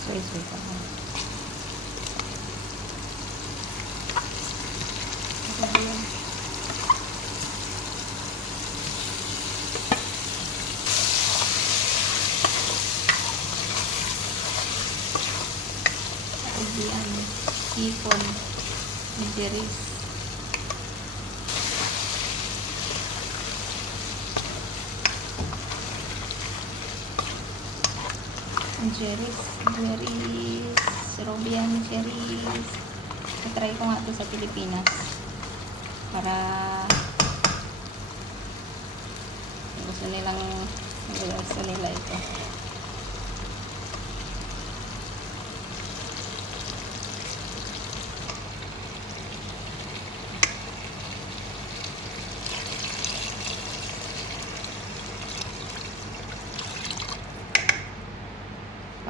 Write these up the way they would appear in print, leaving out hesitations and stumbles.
Soy pa. Ayan, hipon, jeris. Jeris, Robian jeris. I-try ko nga ito sa Pilipinas para gusto nila ito.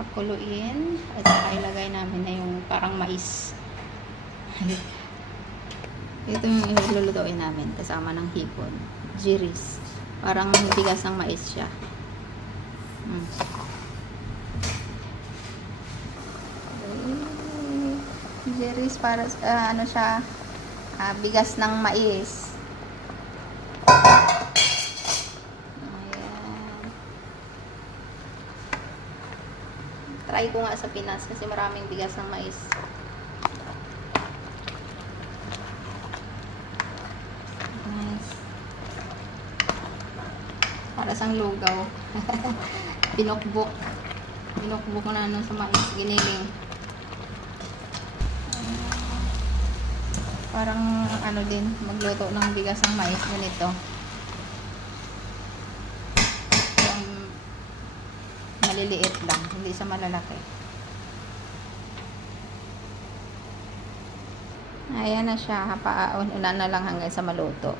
Pakuluin at saka ilagay namin na yung parang mais. Ito yung ilulutuin namin kasama ng hipon, jeris. Parang bigas ng mais siya. Jeris para ano siya, bigas ng mais. Try ko nga sa Pinas kasi maraming bigas ng mais. Nice. Para sang lugaw. Binukbok. Binukbok ko na sa mais. Giniling. Parang ano din, magluto ng bigas ng mais ganito. Maliliit lang, hindi sa malalaki. Ayan na siya, ulan na lang hanggang sa maluto.